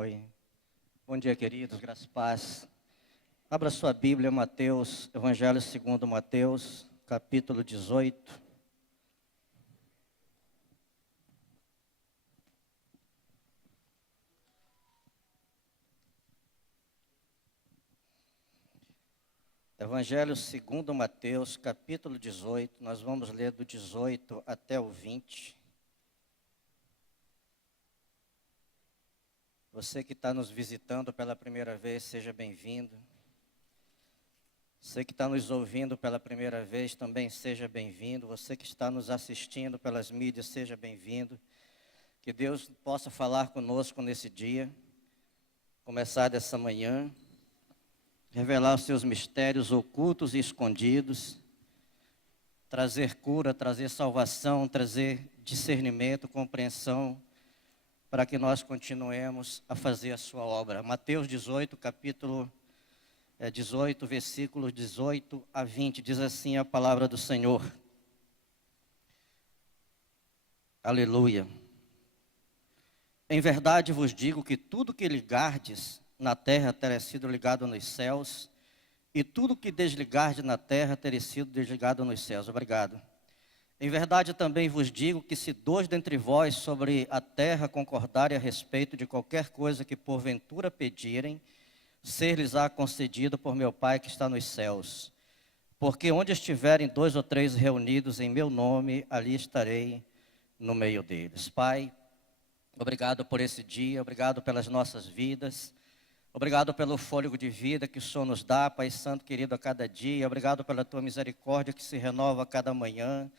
Oi. Bom dia, queridos. Graça e paz. Abra sua Bíblia, Mateus, Evangelho segundo Mateus, capítulo 18. Evangelho segundo Mateus, capítulo 18. Nós vamos ler do 18 até o 20. Você que está nos visitando pela primeira vez, seja bem-vindo. Você que está nos ouvindo pela primeira vez, também seja bem-vindo. Você que está nos assistindo pelas mídias, seja bem-vindo. Que Deus possa falar conosco nesse dia, começar dessa manhã, revelar os seus mistérios ocultos e escondidos, trazer cura, trazer salvação, trazer discernimento, compreensão, para que nós continuemos a fazer a sua obra. Mateus 18, capítulo 18, versículos 18 a 20, diz assim a palavra do Senhor. Aleluia. Em verdade vos digo que tudo que ligardes na terra terá sido ligado nos céus, e tudo que desligardes na terra terá sido desligado nos céus. Obrigado. Em verdade também vos digo que se dois dentre vós sobre a terra concordarem a respeito de qualquer coisa que porventura pedirem, ser-lhes-á concedido por meu Pai que está nos céus. Porque onde estiverem dois ou três reunidos em meu nome, ali estarei no meio deles. Pai, obrigado por esse dia, obrigado pelas nossas vidas, obrigado pelo fôlego de vida que o Senhor nos dá, Pai Santo querido, a cada dia, obrigado pela tua misericórdia que se renova a cada manhã.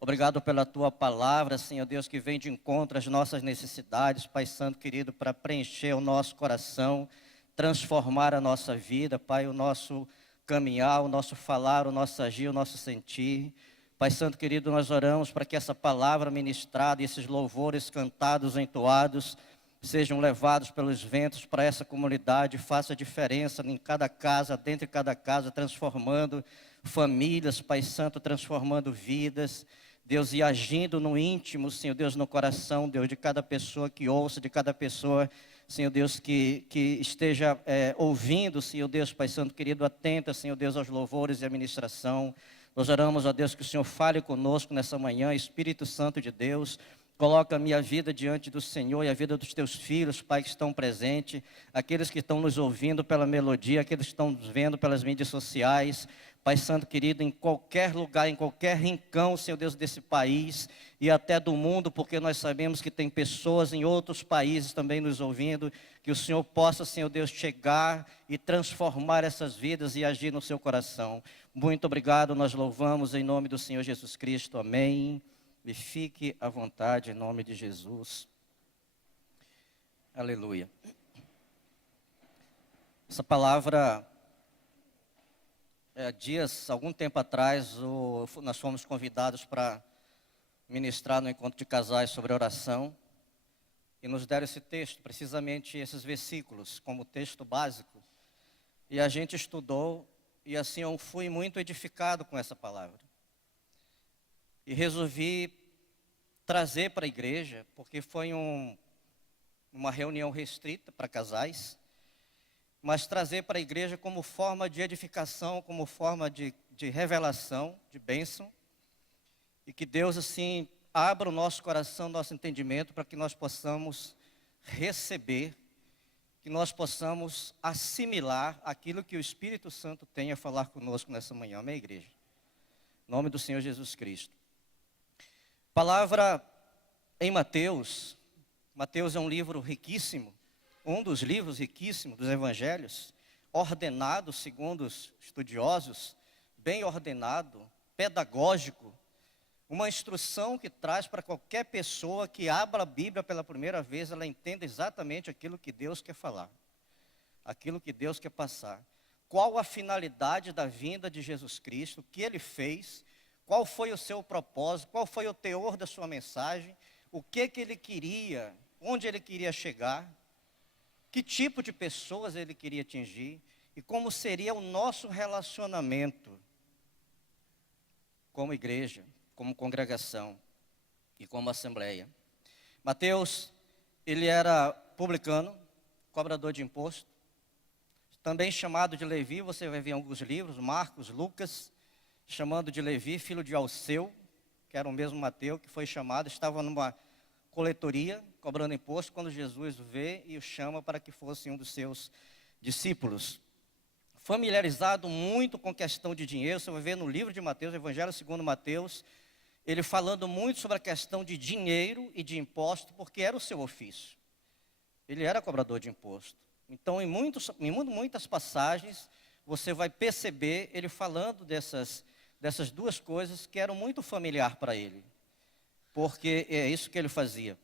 Obrigado pela tua palavra, Senhor Deus, que vem de encontro às nossas necessidades, Pai Santo querido, para preencher o nosso coração, transformar a nossa vida, Pai, o nosso caminhar, o nosso falar, o nosso agir, o nosso sentir. Pai Santo querido, nós oramos para que essa palavra ministrada e esses louvores cantados, entoados, sejam levados pelos ventos para essa comunidade, faça diferença em cada casa, dentro de cada casa, transformando famílias, Pai Santo, transformando vidas. Deus, e agindo no íntimo, Senhor Deus, no coração, Deus, de cada pessoa que ouça, de cada pessoa, Senhor Deus, que esteja ouvindo, Senhor Deus, Pai Santo querido, atenta, Senhor Deus, aos louvores e à ministração. Nós oramos, ó Deus, que o Senhor fale conosco nessa manhã, Espírito Santo de Deus. Coloca a minha vida diante do Senhor e a vida dos teus filhos, Pai, que estão presentes, aqueles que estão nos ouvindo pela melodia, aqueles que estão nos vendo pelas mídias sociais. Pai Santo querido, em qualquer lugar, em qualquer rincão, Senhor Deus, desse país e até do mundo, porque nós sabemos que tem pessoas em outros países também nos ouvindo, que o Senhor possa, Senhor Deus, chegar e transformar essas vidas e agir no seu coração. Muito obrigado, nós louvamos em nome do Senhor Jesus Cristo, amém. E fique à vontade em nome de Jesus. Aleluia. Essa palavra, algum tempo atrás, nós fomos convidados para ministrar no encontro de casais sobre oração. E nos deram esse texto, precisamente esses versículos, como texto básico. E a gente estudou, e assim eu fui muito edificado com essa palavra. E resolvi trazer para a igreja, porque foi uma reunião restrita para casais, mas trazer para a igreja como forma de edificação, como forma de revelação, de bênção, e que Deus assim abra o nosso coração, nosso entendimento, para que nós possamos receber, que nós possamos assimilar aquilo que o Espírito Santo tem a falar conosco nessa manhã, amém, igreja? Em nome do Senhor Jesus Cristo. Palavra em Mateus. Mateus é um livro riquíssimo, um dos livros riquíssimos dos evangelhos, ordenado segundo os estudiosos, bem ordenado, pedagógico, uma instrução que traz para qualquer pessoa que abra a Bíblia pela primeira vez, ela entenda exatamente aquilo que Deus quer falar, aquilo que Deus quer passar. Qual a finalidade da vinda de Jesus Cristo, o que Ele fez, qual foi o seu propósito, qual foi o teor da sua mensagem, o que Ele queria, onde Ele queria chegar, que tipo de pessoas Ele queria atingir e como seria o nosso relacionamento como igreja, como congregação e como assembleia. Mateus, ele era publicano, cobrador de imposto, também chamado de Levi. Você vai ver em alguns livros, Marcos, Lucas, chamando de Levi, filho de Alceu, que era o mesmo Mateus, que foi chamado, estava numa coletoria, cobrando imposto, quando Jesus o vê e o chama para que fosse um dos seus discípulos. Familiarizado muito com questão de dinheiro, você vai ver no livro de Mateus, Evangelho segundo Mateus, ele falando muito sobre a questão de dinheiro e de imposto, porque era o seu ofício. Ele era cobrador de imposto. Então, em muitas passagens, você vai perceber ele falando dessas duas coisas que eram muito familiar para ele, porque é isso que ele fazia.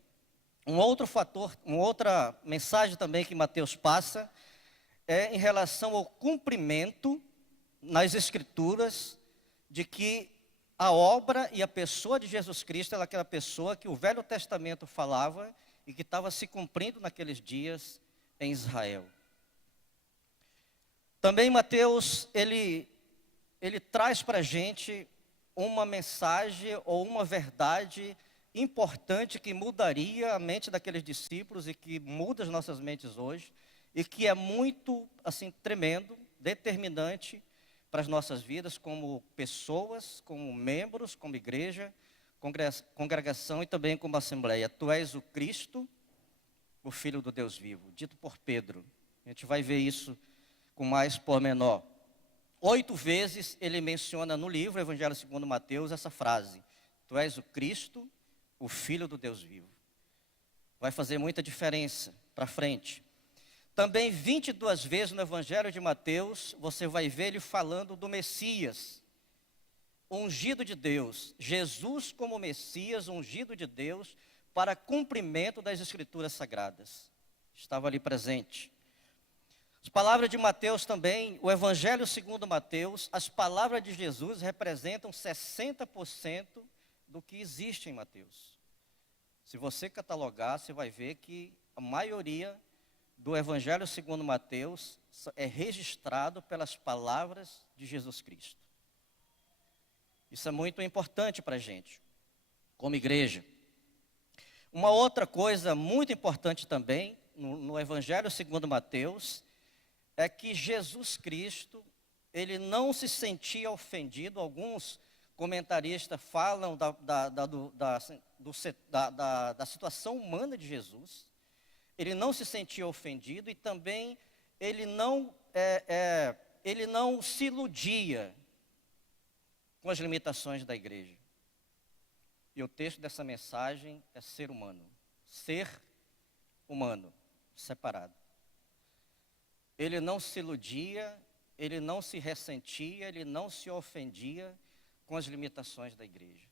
Um outro fator, uma outra mensagem também que Mateus passa, é em relação ao cumprimento nas Escrituras de que a obra e a pessoa de Jesus Cristo era aquela pessoa que o Velho Testamento falava e que estava se cumprindo naqueles dias em Israel. Também Mateus, ele traz para a gente uma mensagem ou uma verdade importante que mudaria a mente daqueles discípulos e que muda as nossas mentes hoje, e que é muito, assim, tremendo, determinante para as nossas vidas como pessoas, como membros, como igreja, congregação e também como assembleia. Tu és o Cristo, o Filho do Deus vivo, dito por Pedro. A gente vai ver isso com mais pormenor. 8 vezes ele menciona no livro, Evangelho segundo Mateus, essa frase: Tu és o Cristo, o Filho do Deus vivo. Vai fazer muita diferença para frente. Também 22 vezes no Evangelho de Mateus, você vai ver ele falando do Messias, ungido de Deus. Jesus como Messias, ungido de Deus, para cumprimento das Escrituras Sagradas. Estava ali presente. As palavras de Mateus também, o Evangelho segundo Mateus, as palavras de Jesus representam 60% do que existe em Mateus. Se você catalogar, você vai ver que a maioria do Evangelho segundo Mateus é registrado pelas palavras de Jesus Cristo. Isso é muito importante para a gente, como igreja. Uma outra coisa muito importante também, no Evangelho segundo Mateus, é que Jesus Cristo, ele não se sentia ofendido. Alguns comentaristas falam da situação humana de Jesus. Ele não se sentia ofendido e também ele não se iludia com as limitações da igreja. E o texto dessa mensagem é ser humano, separado. Ele não se iludia, ele não se ressentia, ele não se ofendia com as limitações da igreja.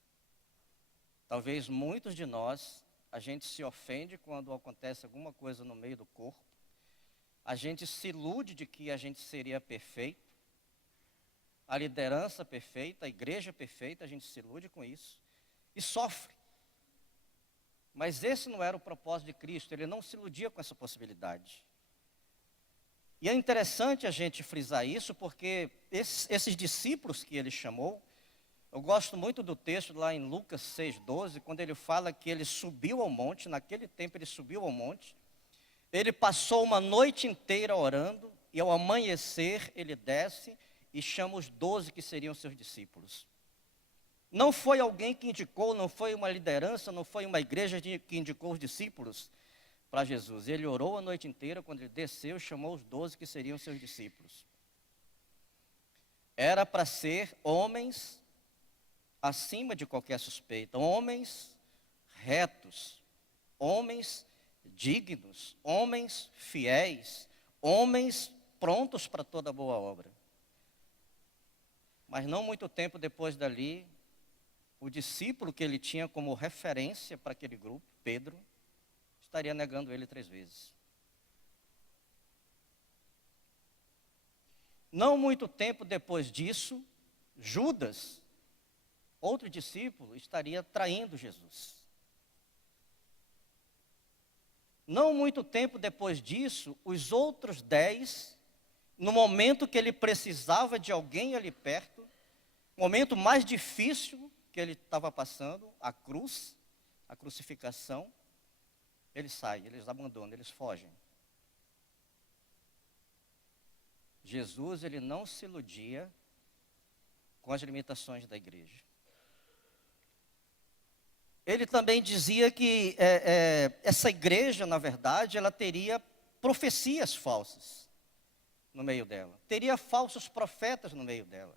Talvez muitos de nós, a gente se ofende quando acontece alguma coisa no meio do corpo, a gente se ilude de que a gente seria perfeito, a liderança perfeita, a igreja perfeita, a gente se ilude com isso e sofre. Mas esse não era o propósito de Cristo, ele não se iludia com essa possibilidade. E é interessante a gente frisar isso, porque esses discípulos que ele chamou, eu gosto muito do texto lá em Lucas 6,12, quando ele fala que ele subiu ao monte, naquele tempo ele subiu ao monte, ele passou uma noite inteira orando, e ao amanhecer ele desce e chama os 12 que seriam seus discípulos. Não foi alguém que indicou, não foi uma liderança, não foi uma igreja que indicou os discípulos para Jesus. Ele orou a noite inteira, quando ele desceu, chamou os 12 que seriam seus discípulos. Era para ser homens acima de qualquer suspeita, homens retos, homens dignos, homens fiéis, homens prontos para toda boa obra. Mas não muito tempo depois dali, o discípulo que ele tinha como referência para aquele grupo, Pedro, estaria negando ele 3 vezes. Não muito tempo depois disso, Judas, outro discípulo, estaria traindo Jesus. Não muito tempo depois disso, os outros 10, no momento que ele precisava de alguém ali perto, momento mais difícil que ele estava passando, a cruz, a crucificação, eles saem, eles abandonam, eles fogem. Jesus, ele não se iludia com as limitações da igreja. Ele também dizia que essa igreja, na verdade, ela teria profecias falsas no meio dela. Teria falsos profetas no meio dela.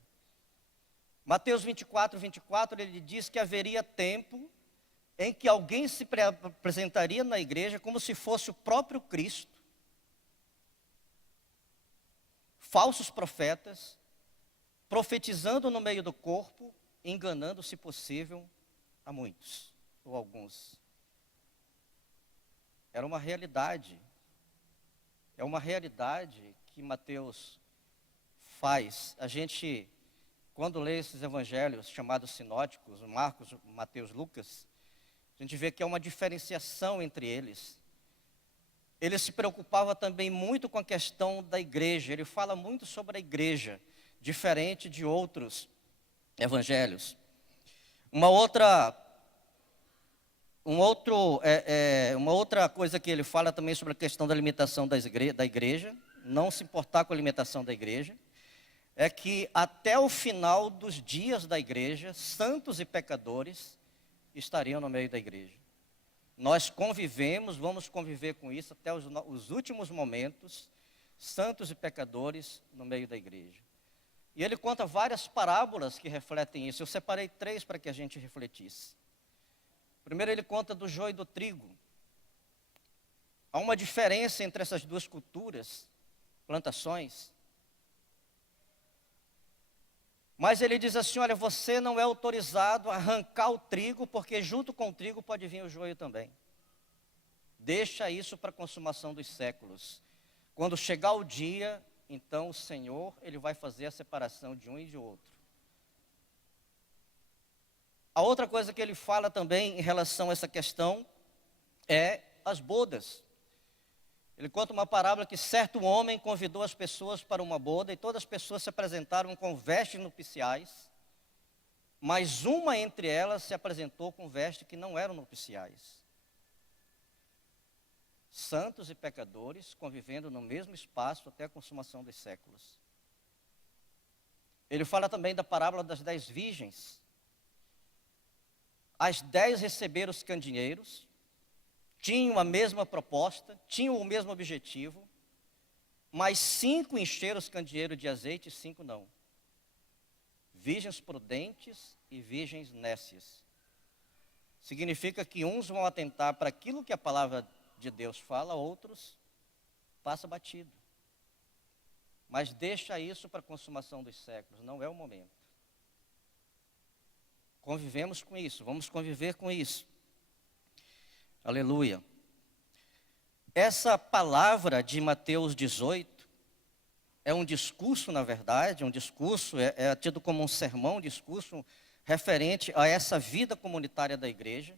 Mateus 24, 24, ele diz que haveria tempo em que alguém se apresentaria na igreja como se fosse o próprio Cristo. Falsos profetas, profetizando no meio do corpo, enganando, se possível, a muitos, ou alguns. Era uma realidade. É uma realidade que Mateus faz. A gente, quando lê esses evangelhos chamados sinóticos, Marcos, Mateus, Lucas, a gente vê que há uma diferenciação entre eles. Ele se preocupava também muito com a questão da igreja. Ele fala muito sobre a igreja, diferente de outros evangelhos. Uma outra coisa que ele fala também sobre a questão da limitação da igreja, não se importar com a limitação da igreja, é que até o final dos dias da igreja, santos e pecadores estariam no meio da igreja. Nós vamos conviver com isso até os últimos momentos, santos e pecadores no meio da igreja. E ele conta várias parábolas que refletem isso. Eu separei 3 para que a gente refletisse. Primeiro ele conta do joio e do trigo. Há uma diferença entre essas duas culturas, plantações. Mas ele diz assim, olha, você não é autorizado a arrancar o trigo, porque junto com o trigo pode vir o joio também. Deixa isso para a consumação dos séculos. Quando chegar o dia, então o Senhor, ele vai fazer a separação de um e de outro. A outra coisa que ele fala também em relação a essa questão é as bodas. Ele conta uma parábola que certo homem convidou as pessoas para uma boda e todas as pessoas se apresentaram com vestes nupciais, mas uma entre elas se apresentou com vestes que não eram nupciais. Santos e pecadores convivendo no mesmo espaço até a consumação dos séculos. Ele fala também da parábola das 10 virgens. As 10 receberam os candeeiros, tinham a mesma proposta, tinham o mesmo objetivo, mas 5 encheram os candeeiros de azeite e 5 não. Virgens prudentes e virgens nécias. Significa que uns vão atentar para aquilo que a palavra de Deus fala, outros passa batido. Mas deixa isso para a consumação dos séculos, não é o momento. Convivemos com isso, vamos conviver com isso. Aleluia. Essa palavra de Mateus 18 é um discurso, na verdade, é tido como um sermão, um discurso referente a essa vida comunitária da igreja,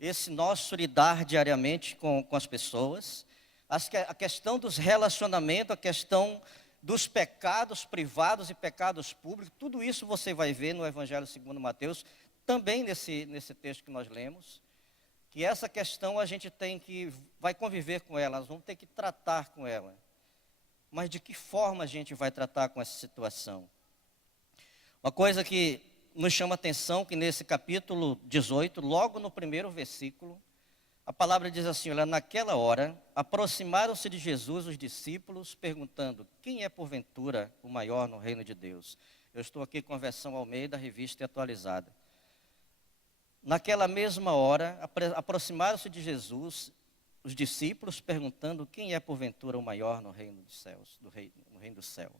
esse nosso lidar diariamente com as pessoas, a questão dos relacionamentos, a questão dos pecados privados e pecados públicos, tudo isso você vai ver no Evangelho segundo Mateus, também nesse texto que nós lemos, que essa questão a gente vai conviver com ela, nós vamos ter que tratar com ela. Mas de que forma a gente vai tratar com essa situação? Uma coisa que nos chama a atenção, que nesse capítulo 18, logo no primeiro versículo, a palavra diz assim, olha, naquela hora, aproximaram-se de Jesus os discípulos, perguntando, quem é porventura o maior no reino de Deus? Eu estou aqui com a versão Almeida, revista e atualizada. Naquela mesma hora, aproximaram-se de Jesus os discípulos, perguntando quem é porventura o maior no reino dos céus, no reino do céu.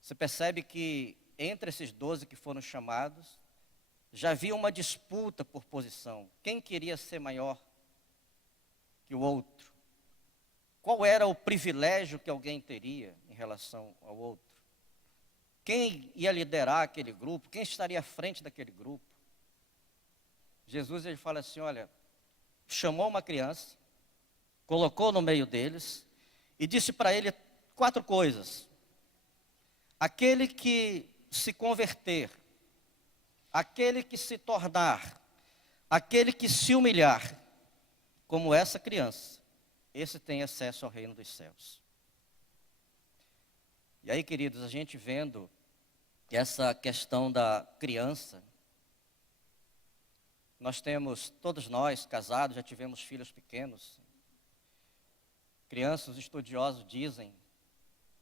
Você percebe que entre esses 12 que foram chamados, já havia uma disputa por posição. Quem queria ser maior que o outro? Qual era o privilégio que alguém teria em relação ao outro? Quem ia liderar aquele grupo? Quem estaria à frente daquele grupo? Jesus, ele fala assim, olha, chamou uma criança, colocou no meio deles e disse para ele 4 coisas. Aquele que se converter, aquele que se tornar, aquele que se humilhar, como essa criança, esse tem acesso ao reino dos céus. E aí, queridos, a gente vendo essa questão da criança, nós temos, todos nós, casados, já tivemos filhos pequenos. Crianças, estudiosos dizem,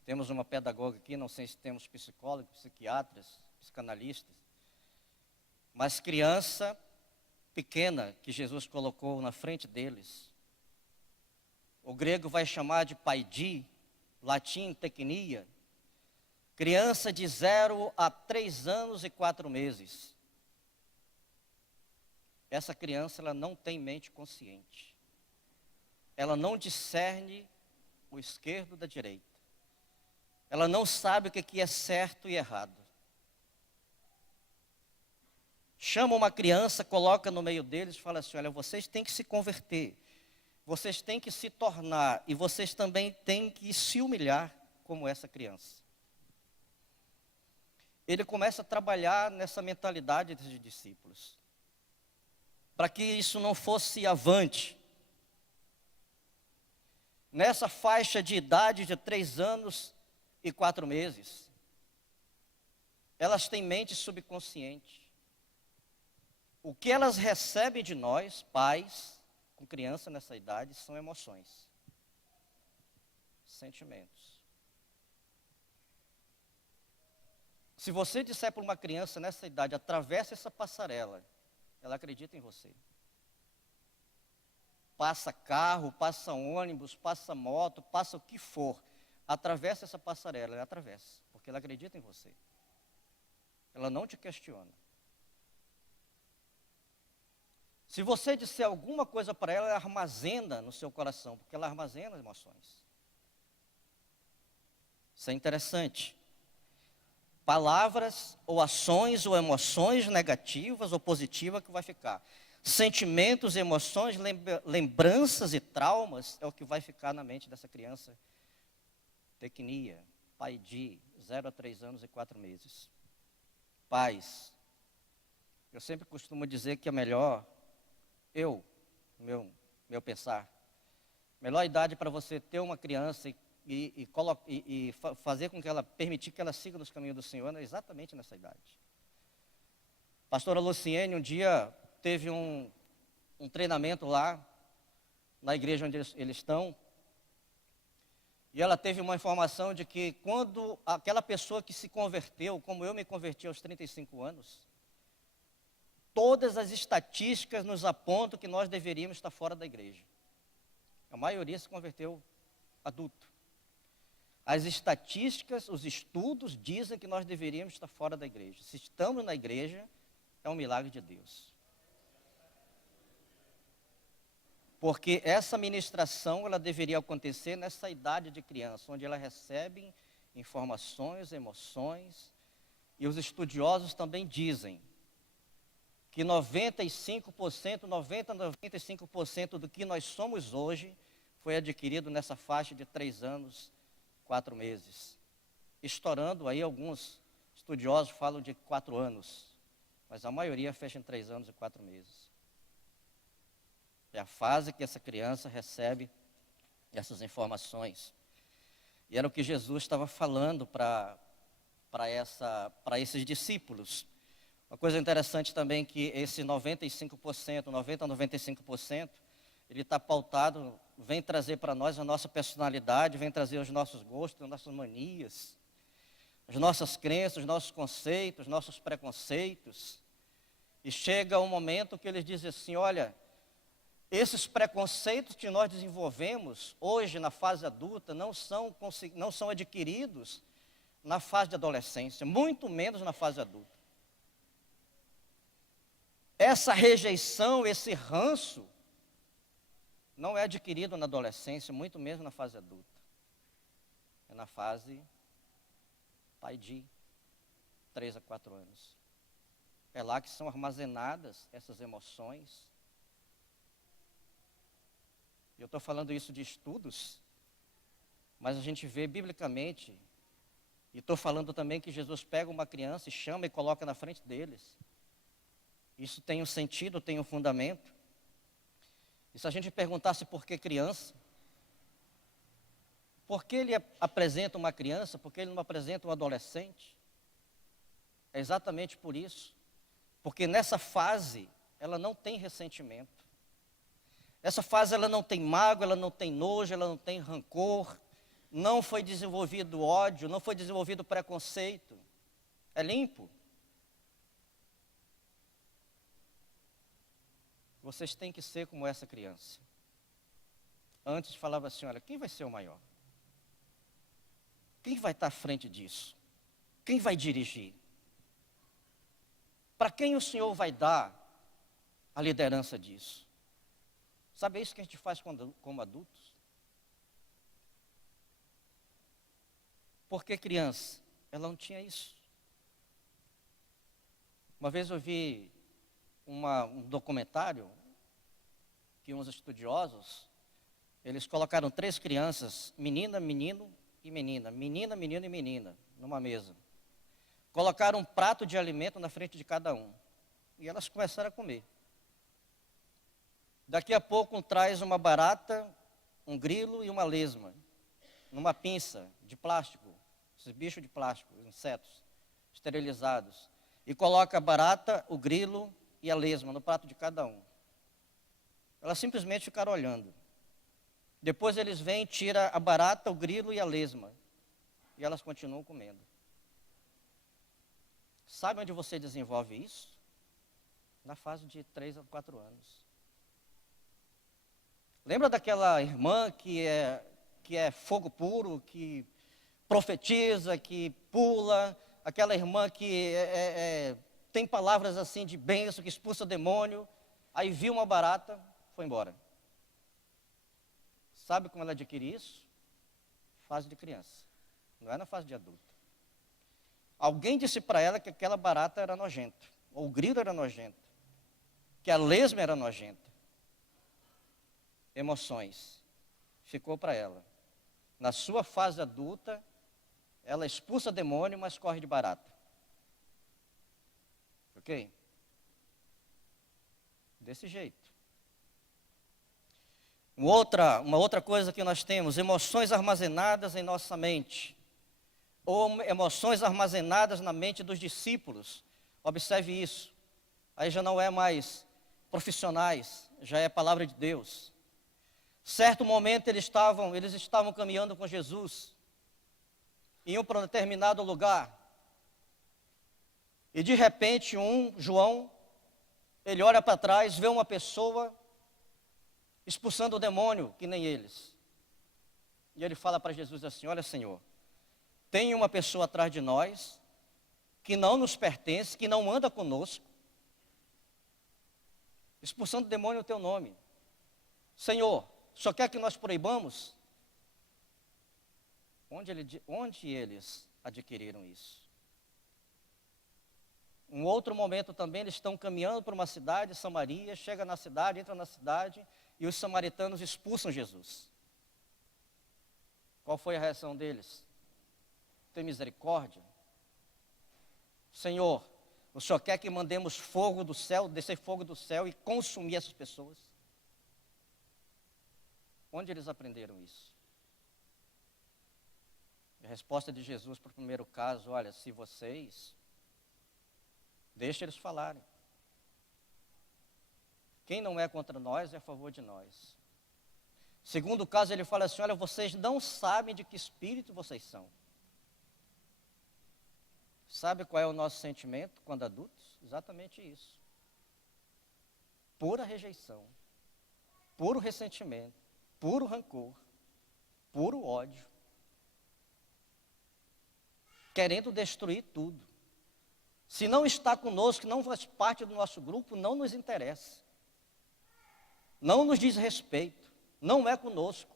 temos uma pedagoga aqui, não sei se temos psicólogos, psiquiatras, psicanalistas, mas criança pequena que Jesus colocou na frente deles, o grego vai chamar de paidi, latim tecnia, criança de 0 a 3 anos e 4 meses. Essa criança, ela não tem mente consciente. Ela não discerne o esquerdo da direita. Ela não sabe o que é certo e errado. Chama uma criança, coloca no meio deles e fala assim, olha, vocês têm que se converter. Vocês têm que se tornar e vocês também têm que se humilhar como essa criança. Ele começa a trabalhar nessa mentalidade dos discípulos, para que isso não fosse avante. Nessa faixa de idade de 3 anos e 4 meses, elas têm mente subconsciente. O que elas recebem de nós, pais, com criança nessa idade, são emoções, sentimentos. Se você disser para uma criança nessa idade, atravessa essa passarela, ela acredita em você. Passa carro, passa ônibus, passa moto, passa o que for. Atravessa essa passarela, ela atravessa, porque ela acredita em você. Ela não te questiona. Se você disser alguma coisa para ela, ela armazena no seu coração, porque ela armazena as emoções. Isso é interessante. Palavras ou ações ou emoções negativas ou positivas que vai ficar. Sentimentos, emoções, lembranças e traumas é o que vai ficar na mente dessa criança. Tecnia, pai de 0 a 3 anos e 4 meses. Pais, eu sempre costumo dizer que é melhor, meu pensar, melhor idade para você ter uma criança e fazer com que ela, permitir que ela siga nos caminhos do Senhor, é exatamente nessa idade. Pastora Luciene, um dia teve um treinamento lá, na igreja onde eles estão, e ela teve uma informação de que quando aquela pessoa que se converteu, como eu me converti aos 35 anos, todas as estatísticas nos apontam que nós deveríamos estar fora da igreja. A maioria se converteu adulto. As estatísticas, os estudos dizem que nós deveríamos estar fora da igreja. Se estamos na igreja, é um milagre de Deus. Porque essa ministração, ela deveria acontecer nessa idade de criança, onde ela recebe informações, emoções, e os estudiosos também dizem que 95% do que nós somos hoje foi adquirido nessa faixa de 3 anos, 4 meses. Estourando aí, alguns estudiosos falam de 4 anos, mas a maioria fecha em 3 anos e 4 meses. É a fase que essa criança recebe essas informações. E era o que Jesus estava falando para esses discípulos. Uma coisa interessante também que esse 95%, 90% a 95%, ele está pautado, vem trazer para nós a nossa personalidade, vem trazer os nossos gostos, as nossas manias, as nossas crenças, os nossos conceitos, os nossos preconceitos. E chega um momento que eles dizem assim, olha, esses preconceitos que nós desenvolvemos hoje na fase adulta não são adquiridos na fase de adolescência, muito menos na fase adulta. Essa rejeição, esse ranço, não é adquirido na adolescência, muito menos na fase adulta. É na fase pai de 3 a 4 anos. É lá que são armazenadas essas emoções. Eu estou falando isso de estudos, mas a gente vê biblicamente, e estou falando também que Jesus pega uma criança e chama e coloca na frente deles. Isso tem um sentido, tem um fundamento. E se a gente perguntasse por que criança? Por que ele apresenta uma criança? Por que ele não apresenta um adolescente? É exatamente por isso. Porque nessa fase, ela não tem ressentimento. Essa fase, ela não tem mágoa, ela não tem nojo, ela não tem rancor. Não foi desenvolvido ódio, não foi desenvolvido preconceito. É limpo. Vocês têm que ser como essa criança. Antes falava assim, olha, quem vai ser o maior? Quem vai estar à frente disso? Quem vai dirigir? Para quem o Senhor vai dar a liderança disso? Sabe isso que a gente faz como adultos? Porque criança, ela não tinha isso. Uma vez eu vi um documentário que uns estudiosos, eles colocaram 3 crianças, menina, menino e menina, menina, menino e menina, numa mesa. Colocaram um prato de alimento na frente de cada um. E elas começaram a comer. Daqui a pouco traz uma barata, um grilo e uma lesma, numa pinça de plástico, esses bichos de plástico, insetos, esterilizados. E coloca a barata, o grilo e a lesma no prato de cada um. Elas simplesmente ficaram olhando. Depois eles vêm, tiram a barata, o grilo e a lesma. E elas continuam comendo. Sabe onde você desenvolve isso? Na fase de 3 a 4 anos. Lembra daquela irmã que é fogo puro, que profetiza, que pula, aquela irmã que tem palavras assim de bênção, que expulsa demônio, aí viu uma barata, foi embora. Sabe como ela adquire isso? Fase de criança, não é na fase de adulto. Alguém disse para ela que aquela barata era nojenta, ou o grilo era nojento, que a lesma era nojenta. Emoções, ficou para ela. Na sua fase adulta, ela expulsa demônio, mas corre de barata. Ok? Desse jeito. Uma outra coisa que nós temos, emoções armazenadas em nossa mente. Ou emoções armazenadas na mente dos discípulos. Observe isso. Aí já não é mais profissionais, já é palavra de Deus. Certo momento eles estavam caminhando com Jesus. Iam para um determinado lugar. E de repente João, ele olha para trás, vê uma pessoa expulsando o demônio, que nem eles. E ele fala para Jesus assim, olha Senhor, tem uma pessoa atrás de nós, que não nos pertence, que não anda conosco, expulsando o demônio no teu nome. Senhor, só quer que nós proibamos? Onde eles adquiriram isso? Um outro momento também, eles estão caminhando para uma cidade, Samaria, chega na cidade, entra na cidade, e os samaritanos expulsam Jesus. Qual foi a reação deles? Tem misericórdia? Senhor, o Senhor quer que mandemos fogo do céu, descer fogo do céu e consumir essas pessoas? Onde eles aprenderam isso? A resposta de Jesus para o primeiro caso, olha, se vocês, deixa eles falarem. Quem não é contra nós é a favor de nós. Segundo caso, ele fala assim, olha, vocês não sabem de que espírito vocês são. Sabe qual é o nosso sentimento quando adultos? Exatamente isso. Pura rejeição, puro ressentimento, puro rancor, puro ódio. Querendo destruir tudo. Se não está conosco, não faz parte do nosso grupo, não nos interessa. Não nos diz respeito. Não é conosco.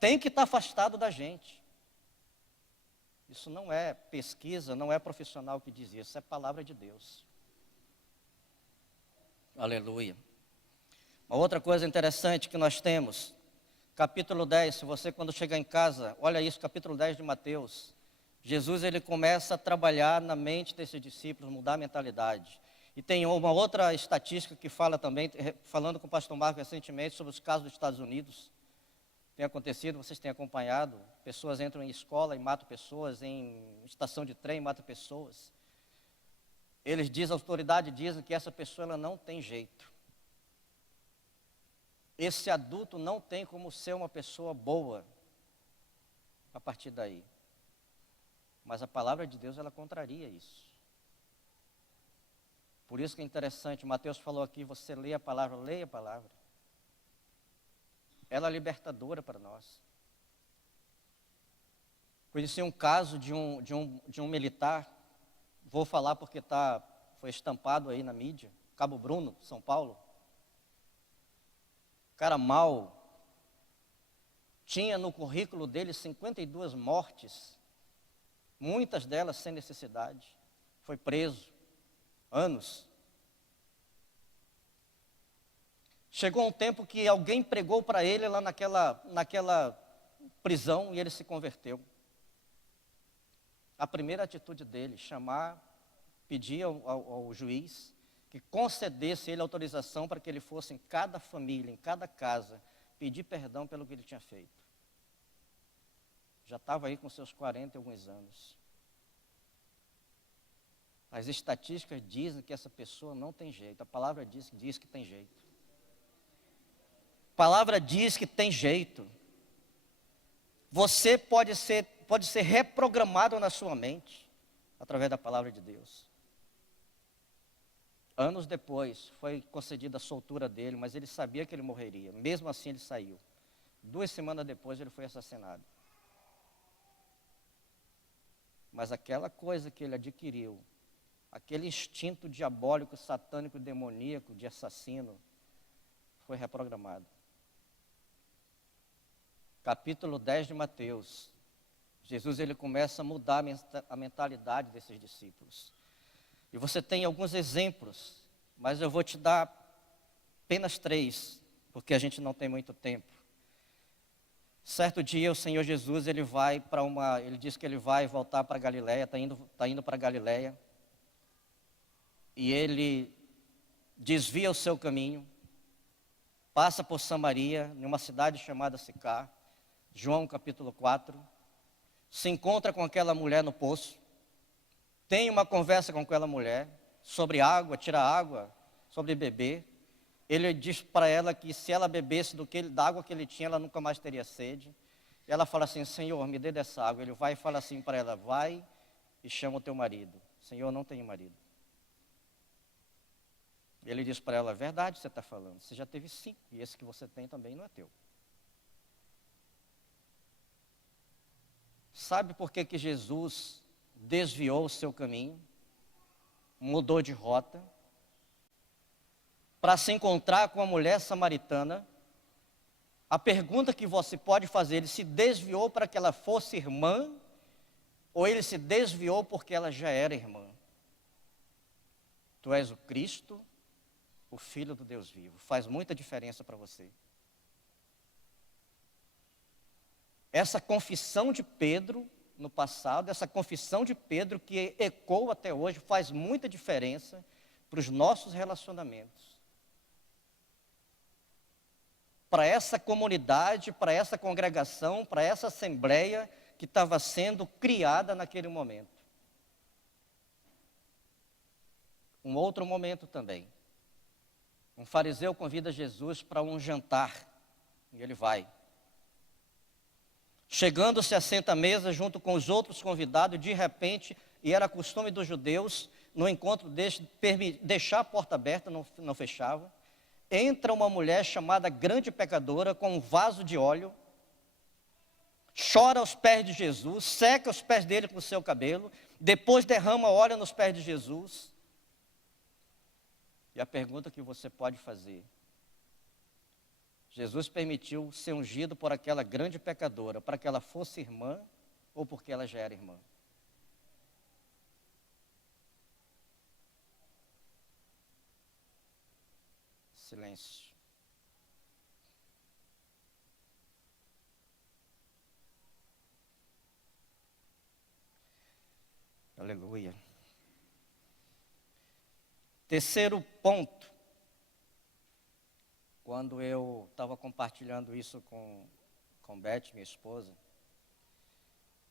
Tem que estar afastado da gente. Isso não é pesquisa, não é profissional que diz isso, é palavra de Deus. Aleluia. Uma outra coisa interessante que nós temos, capítulo 10, se você quando chegar em casa, olha isso, capítulo 10 de Mateus. Jesus, ele começa a trabalhar na mente desses discípulos, mudar a mentalidade. E tem uma outra estatística que fala também, falando com o pastor Marco recentemente sobre os casos dos Estados Unidos. tem acontecido, vocês têm acompanhado, pessoas entram em escola e matam pessoas, em estação de trem matam pessoas. Eles dizem, a autoridade diz que essa pessoa ela não tem jeito. Esse adulto não tem como ser uma pessoa boa a partir daí. Mas a palavra de Deus, ela contraria isso. Por isso que é interessante, Mateus falou aqui, você lê a palavra, leia a palavra. Ela é libertadora para nós. Conheci um caso de um militar, vou falar porque foi estampado aí na mídia, Cabo Bruno, São Paulo. Cara mau, tinha no currículo dele 52 mortes, muitas delas sem necessidade. Foi preso, anos. Chegou um tempo que alguém pregou para ele lá naquela prisão e ele se converteu. A primeira atitude dele, pedir ao juiz que concedesse ele autorização para que ele fosse em cada família, em cada casa, pedir perdão pelo que ele tinha feito. Já estava aí com seus 40 e alguns anos. As estatísticas dizem que essa pessoa não tem jeito. A palavra diz que tem jeito. A palavra diz que tem jeito. Você pode ser reprogramado na sua mente através da palavra de Deus. Anos depois, foi concedida a soltura dele, mas ele sabia que ele morreria. Mesmo assim, ele saiu. 2 semanas depois, ele foi assassinado. Mas aquela coisa que ele adquiriu, aquele instinto diabólico, satânico, demoníaco, de assassino, foi reprogramado. Capítulo 10 de Mateus. Jesus ele começa a mudar a mentalidade desses discípulos. E você tem alguns exemplos, mas eu vou te dar apenas 3, porque a gente não tem muito tempo. Certo dia o Senhor Jesus, ele diz que ele vai voltar para Galileia, está indo para Galileia. E ele desvia o seu caminho, passa por Samaria, numa cidade chamada Sicar, João capítulo 4, se encontra com aquela mulher no poço, tem uma conversa com aquela mulher sobre água, tira água, sobre beber. Ele diz para ela que se ela bebesse da água que ele tinha, ela nunca mais teria sede. E ela fala assim, Senhor, me dê dessa água. Ele vai e fala assim para ela, vai e chama o teu marido. Senhor, não tenho marido. Ele diz para ela, verdade você está falando, você já teve 5, e esse que você tem também não é teu. Sabe por que Jesus desviou o seu caminho, mudou de rota, para se encontrar com a mulher samaritana? A pergunta que você pode fazer, ele se desviou para que ela fosse irmã, ou ele se desviou porque ela já era irmã? Tu és o Cristo, o Filho do Deus vivo. Faz muita diferença para você. Essa confissão de Pedro no passado, essa confissão de Pedro que ecoa até hoje, faz muita diferença para os nossos relacionamentos. Para essa comunidade, para essa congregação, para essa assembleia que estava sendo criada naquele momento. Um outro momento também. Um fariseu convida Jesus para um jantar, e ele vai. Chegando, se assenta à mesa junto com os outros convidados, de repente, e era costume dos judeus, no encontro deixar a porta aberta, não fechava, entra uma mulher chamada grande pecadora, com um vaso de óleo, chora aos pés de Jesus, seca os pés dele com o seu cabelo, depois derrama óleo nos pés de Jesus. E a pergunta que você pode fazer, Jesus permitiu ser ungido por aquela grande pecadora, para que ela fosse irmã, ou porque ela já era irmã? Silêncio. Aleluia. Terceiro ponto. Quando eu estava compartilhando isso com com Beth, minha esposa,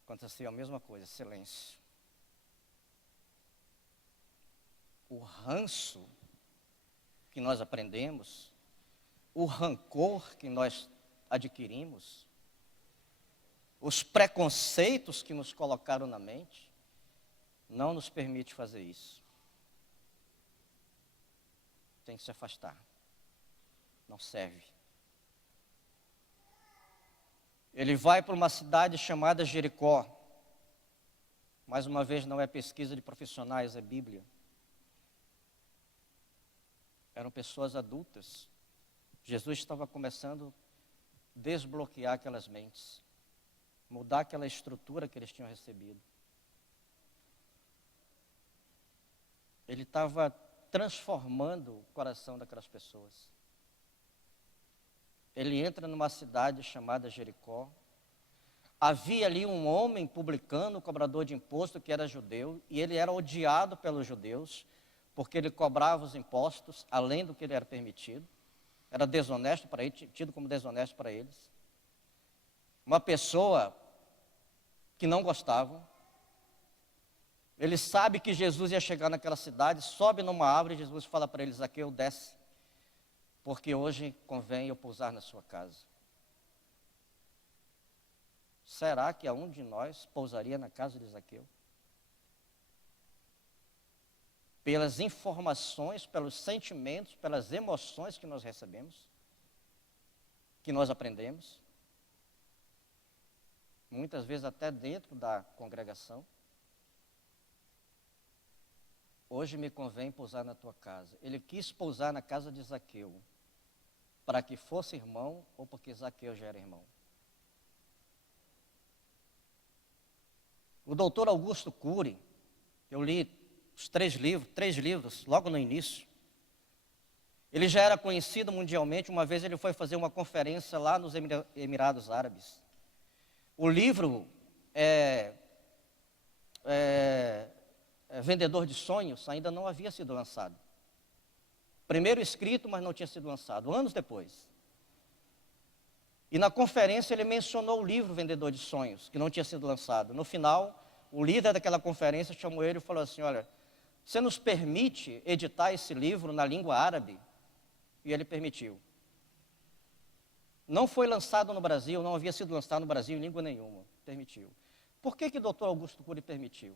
aconteceu a mesma coisa, silêncio. O ranço que nós aprendemos, o rancor que nós adquirimos, os preconceitos que nos colocaram na mente, não nos permite fazer isso. Tem que se afastar. Não serve. Ele vai para uma cidade chamada Jericó. Mais uma vez, não é pesquisa de profissionais, é Bíblia. Eram pessoas adultas. Jesus estava começando a desbloquear aquelas mentes, mudar aquela estrutura que eles tinham recebido. Ele estava transformando o coração daquelas pessoas. Ele entra numa cidade chamada Jericó. Havia ali um homem publicano, cobrador de imposto, que era judeu, e ele era odiado pelos judeus, porque ele cobrava os impostos, além do que lhe era permitido. Era desonesto para ele, tido como desonesto para eles. Uma pessoa que não gostavam. Ele sabe que Jesus ia chegar naquela cidade, sobe numa árvore e Jesus fala para ele: Zaqueu, desce, porque hoje convém eu pousar na sua casa. Será que algum de nós pousaria na casa de Zaqueu? Pelas informações, pelos sentimentos, pelas emoções que nós recebemos, que nós aprendemos, muitas vezes até dentro da congregação. Hoje me convém pousar na tua casa. Ele quis pousar na casa de Zaqueu, para que fosse irmão ou porque Zaqueu já era irmão. O doutor Augusto Cury, eu li os três livros, logo no início. Ele já era conhecido mundialmente. Uma vez ele foi fazer uma conferência lá nos Emirados Árabes. O livro Vendedor de Sonhos ainda não havia sido lançado. Primeiro escrito, mas não tinha sido lançado, anos depois. E na conferência ele mencionou o livro Vendedor de Sonhos, que não tinha sido lançado. No final, o líder daquela conferência chamou ele e falou assim: olha, você nos permite editar esse livro na língua árabe? E ele permitiu. Não foi lançado no Brasil, não havia sido lançado no Brasil em língua nenhuma. Permitiu. Por que o doutor Augusto Cury permitiu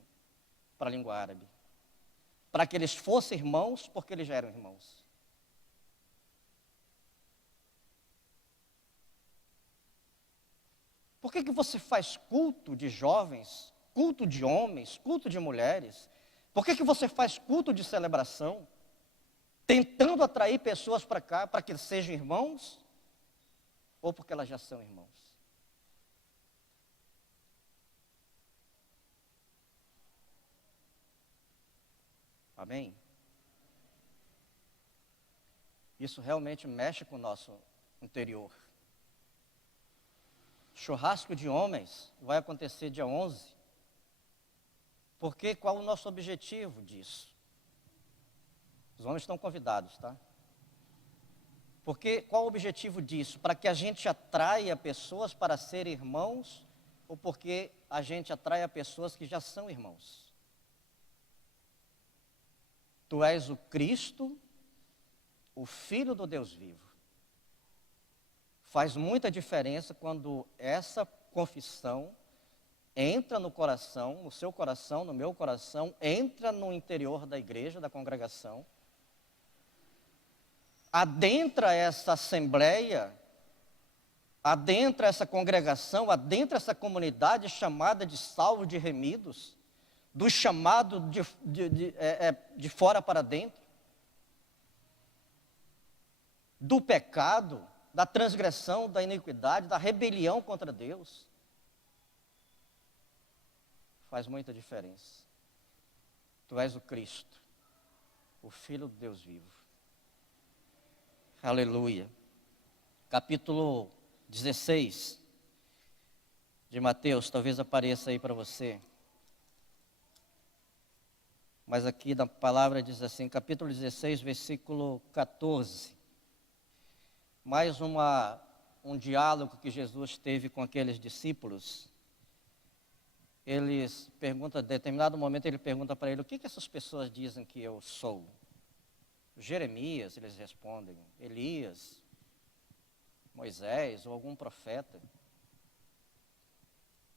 para a língua árabe? Para que eles fossem irmãos, porque eles já eram irmãos. Por que você faz culto de jovens, culto de homens, culto de mulheres? Por que você faz culto de celebração, tentando atrair pessoas para cá, para que sejam irmãos, ou porque elas já são irmãos? Amém? Isso realmente mexe com o nosso interior. Churrasco de homens vai acontecer dia 11. Porque qual o nosso objetivo disso? Os homens estão convidados, tá? Porque qual o objetivo disso? Para que a gente atraia pessoas para serem irmãos, ou porque a gente atraia pessoas que já são irmãos? Tu és o Cristo, o Filho do Deus vivo. Faz muita diferença quando essa confissão entra no coração, no seu coração, no meu coração, entra no interior da igreja, da congregação, adentra essa assembleia, adentra essa congregação, adentra essa comunidade chamada de salvos, de remidos, do chamado de fora para dentro, do pecado, da transgressão, da iniquidade, da rebelião contra Deus. Faz muita diferença. Tu és o Cristo, o Filho do Deus vivo. Aleluia. Capítulo 16 de Mateus, talvez apareça aí para você. Mas aqui na palavra diz assim, capítulo 16, versículo 14. Mais um um diálogo que Jesus teve com aqueles discípulos. Eles perguntam, em determinado momento ele pergunta para ele, o que essas pessoas dizem que eu sou? Jeremias, eles respondem, Elias, Moisés ou algum profeta.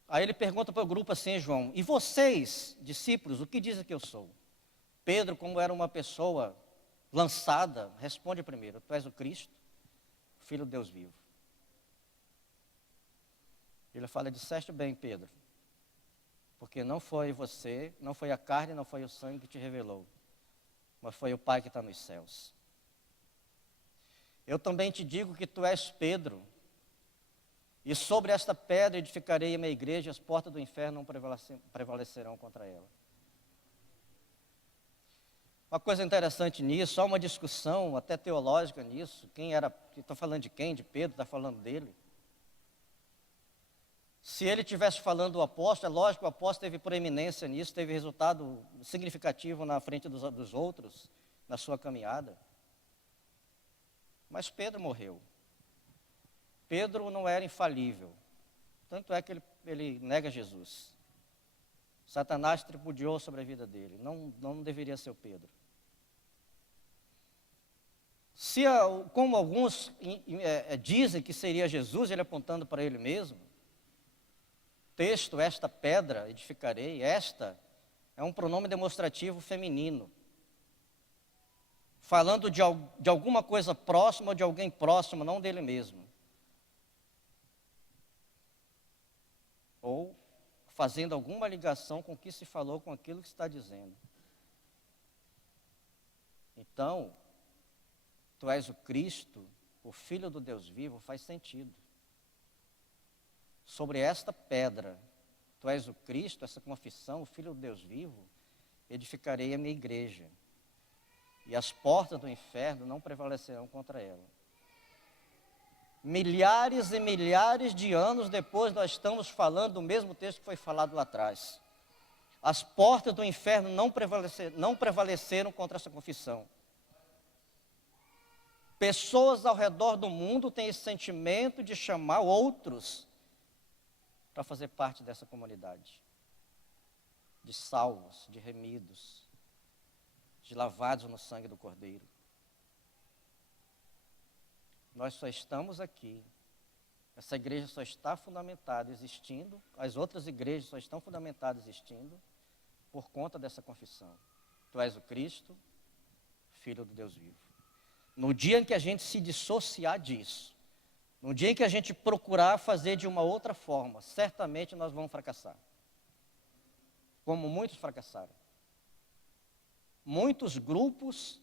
Aí ele pergunta para o grupo assim, João, e vocês, discípulos, o que dizem que eu sou? Pedro, como era uma pessoa lançada, responde primeiro, tu és o Cristo, Filho de Deus vivo. Ele fala, disseste bem, Pedro, porque não foi você, não foi a carne, não foi o sangue que te revelou, mas foi o Pai que está nos céus. Eu também te digo que tu és Pedro, e sobre esta pedra edificarei a minha igreja, as portas do inferno não prevalecerão contra ela. Uma coisa interessante nisso, há uma discussão até teológica nisso, estou falando de quem? De Pedro, está falando dele. Se ele estivesse falando do apóstolo, é lógico que o apóstolo teve proeminência nisso, teve resultado significativo na frente dos outros, na sua caminhada. Mas Pedro morreu. Pedro não era infalível. Tanto é que ele nega Jesus. Satanás tripudiou sobre a vida dele. Não deveria ser o Pedro. Como alguns dizem que seria Jesus, ele apontando para ele mesmo, texto, esta pedra edificarei, esta é um pronome demonstrativo feminino, falando de alguma coisa próxima ou de alguém próximo, não dele mesmo. Ou fazendo alguma ligação com o que se falou, com aquilo que se está dizendo. Então, tu és o Cristo, o Filho do Deus vivo, faz sentido. Sobre esta pedra, tu és o Cristo, essa confissão, o Filho do Deus vivo, edificarei a minha igreja, e as portas do inferno não prevalecerão contra ela. Milhares e milhares de anos depois, nós estamos falando do mesmo texto que foi falado lá atrás. As portas do inferno não prevaleceram contra essa confissão. Pessoas ao redor do mundo têm esse sentimento de chamar outros para fazer parte dessa comunidade, de salvos, de remidos, de lavados no sangue do Cordeiro. Nós só estamos aqui, essa igreja só está fundamentada, existindo, as outras igrejas só estão fundamentadas, existindo, por conta dessa confissão. Tu és o Cristo, Filho do Deus vivo. No dia em que a gente se dissociar disso, no dia em que a gente procurar fazer de uma outra forma, certamente nós vamos fracassar. Como muitos fracassaram. Muitos grupos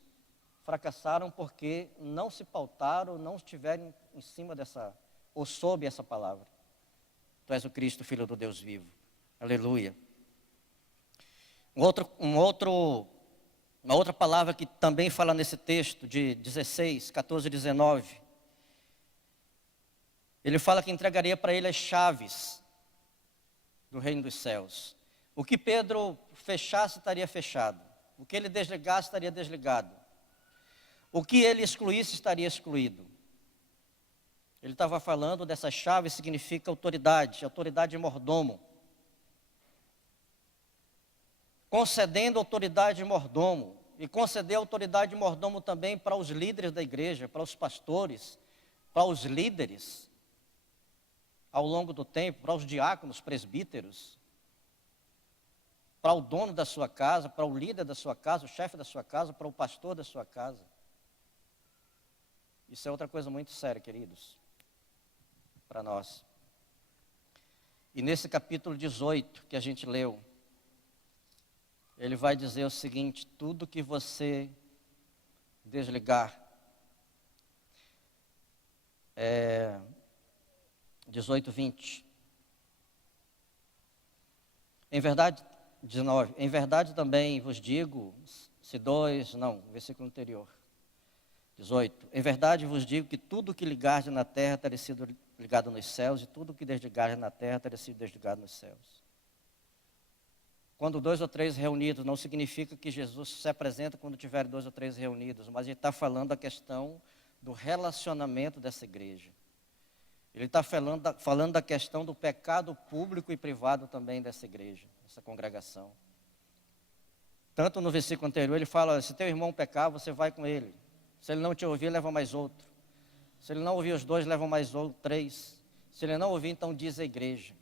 fracassaram porque não se pautaram, não estiveram em cima dessa, ou sob essa palavra. Tu és o Cristo, Filho do Deus vivo. Aleluia. Uma outra palavra que também fala nesse texto de 16, 14 e 19. Ele fala que entregaria para ele as chaves do reino dos céus. O que Pedro fechasse estaria fechado. O que ele desligasse estaria desligado. O que ele excluísse estaria excluído. Ele estava falando dessa chave, significa autoridade de mordomo. Concedendo autoridade de mordomo. E conceder autoridade de mordomo também para os líderes da igreja, para os pastores, para os líderes, ao longo do tempo, para os diáconos, presbíteros, para o dono da sua casa, para o líder da sua casa, o chefe da sua casa, para o pastor da sua casa. Isso é outra coisa muito séria, queridos, para nós. E nesse capítulo 18 que a gente leu, ele vai dizer o seguinte: tudo que você desligar, 18, 20. Em verdade, 19. Em verdade também vos digo, versículo anterior. 18. Em verdade vos digo que tudo que ligardes na terra terá sido ligado nos céus, e tudo que desligardes na terra terá sido desligado nos céus. Quando 2 ou 3 reunidos, não significa que Jesus se apresenta quando tiver 2 ou 3 reunidos, mas ele está falando a questão do relacionamento dessa igreja. Ele está falando da questão do pecado público e privado também dessa igreja, dessa congregação. Tanto no versículo anterior, ele fala, se teu irmão pecar, você vai com ele. Se ele não te ouvir, leva mais outro. Se ele não ouvir os dois, leva mais outro, 3. Se ele não ouvir, então diz a igreja.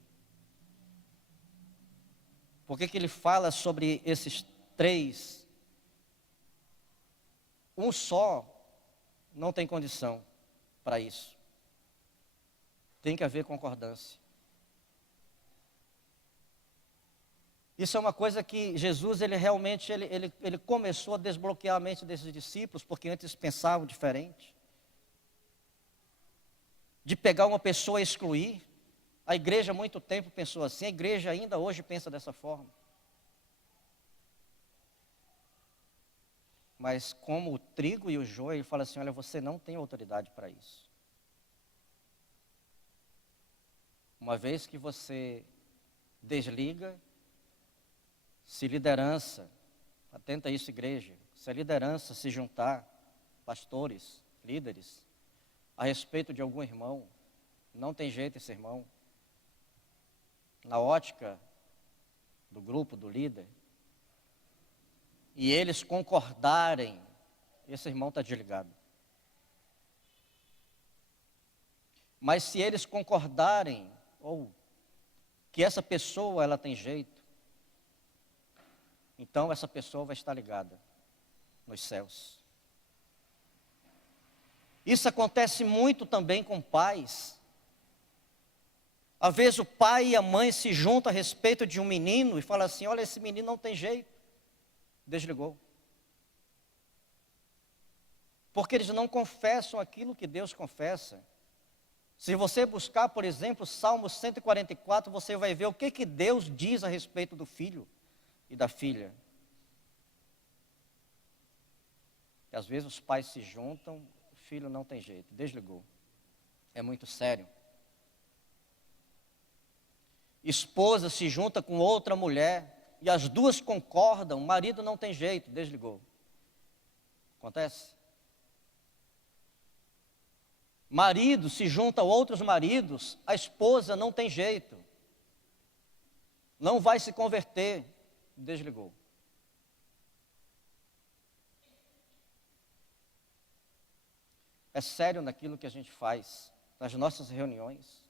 Por que ele fala sobre esses 3? Um só não tem condição para isso. Tem que haver concordância. Isso é uma coisa que Jesus, ele realmente, ele começou a desbloquear a mente desses discípulos, porque antes pensavam diferente. De pegar uma pessoa e excluir. A igreja há muito tempo pensou assim, a igreja ainda hoje pensa dessa forma. Mas como o trigo e o joio, ele fala assim, olha, você não tem autoridade para isso. Uma vez que você desliga, se liderança, atenta a isso, igreja, se a liderança se juntar, pastores, líderes, a respeito de algum irmão, não tem jeito esse irmão, na ótica do grupo, do líder, e eles concordarem, esse irmão está desligado. Mas se eles concordarem, ou que essa pessoa ela tem jeito, então essa pessoa vai estar ligada nos céus. Isso acontece muito também com pais. Às vezes o pai e a mãe se juntam a respeito de um menino e falam assim, olha, esse menino não tem jeito. Desligou. Porque eles não confessam aquilo que Deus confessa. Se você buscar, por exemplo, Salmo 144, você vai ver o que Deus diz a respeito do filho e da filha. E às vezes os pais se juntam, o filho não tem jeito, desligou. É muito sério. Esposa se junta com outra mulher e as duas concordam, o marido não tem jeito, desligou. Acontece? Marido se junta a outros maridos, a esposa não tem jeito, não vai se converter, desligou. É sério naquilo que a gente faz, nas nossas reuniões,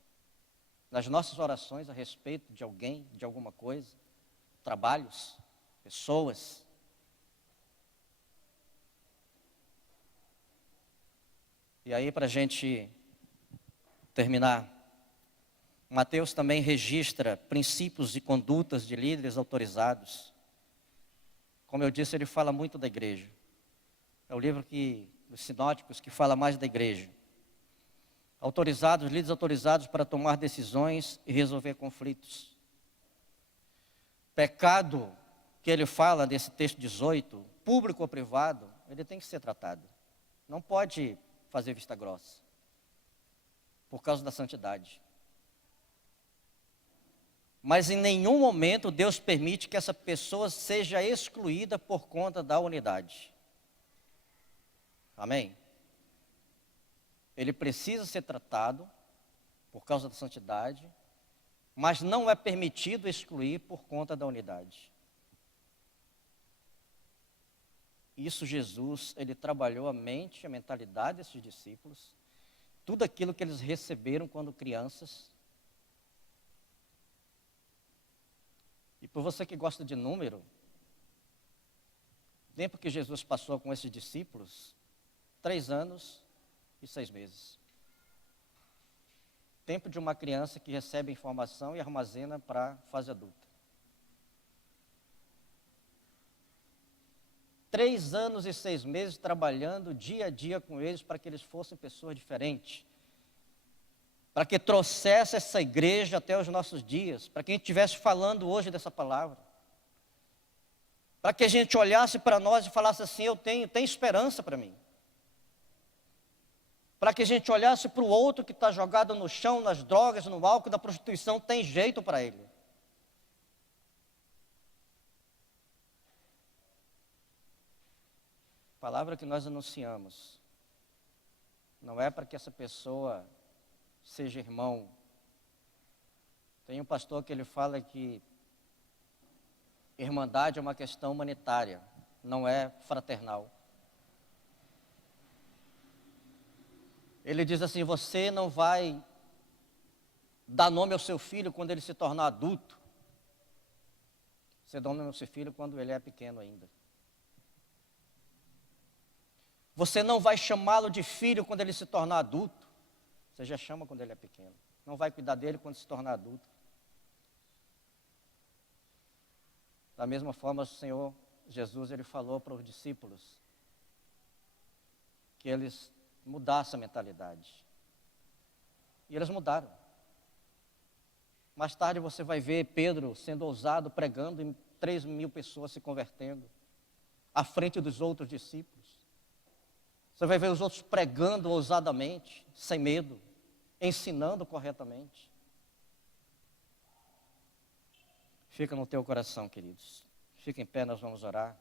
nas nossas orações a respeito de alguém, de alguma coisa, trabalhos, pessoas. E aí, para a gente terminar, Mateus também registra princípios e condutas de líderes autorizados. Como eu disse, ele fala muito da igreja. É o livro dos sinóticos que fala mais da igreja. Autorizados, líderes autorizados para tomar decisões e resolver conflitos. Pecado que ele fala nesse texto 18, público ou privado, ele tem que ser tratado. Não pode fazer vista grossa, por causa da santidade. Mas em nenhum momento Deus permite que essa pessoa seja excluída por conta da unidade. Amém? Ele precisa ser tratado por causa da santidade, mas não é permitido excluir por conta da unidade. Isso Jesus, ele trabalhou a mente, a mentalidade desses discípulos, tudo aquilo que eles receberam quando crianças. E por você que gosta de número, o tempo que Jesus passou com esses discípulos, 3 anos e 6 meses. Tempo de uma criança que recebe informação e armazena para a fase adulta. 3 anos e 6 meses trabalhando dia a dia com eles para que eles fossem pessoas diferentes. Para que trouxesse essa igreja até os nossos dias. Para que a gente estivesse falando hoje dessa palavra. Para que a gente olhasse para nós e falasse assim, tem esperança para mim. Para que a gente olhasse para o outro que está jogado no chão, nas drogas, no álcool, na prostituição, tem jeito para ele. A palavra que nós anunciamos não é para que essa pessoa seja irmão. Tem um pastor que ele fala que irmandade é uma questão humanitária, não é fraternal. Ele diz assim: você não vai dar nome ao seu filho quando ele se tornar adulto. Você dá nome ao seu filho quando ele é pequeno ainda. Você não vai chamá-lo de filho quando ele se tornar adulto. Você já chama quando ele é pequeno. Não vai cuidar dele quando se tornar adulto. Da mesma forma, o Senhor Jesus, ele falou para os discípulos que eles mudassem a mentalidade. E eles mudaram. Mais tarde você vai ver Pedro sendo ousado, pregando, e 3.000 pessoas se convertendo, à frente dos outros discípulos. Você vai ver os outros pregando ousadamente, sem medo, ensinando corretamente. Fica no teu coração, queridos. Fica em pé, nós vamos orar.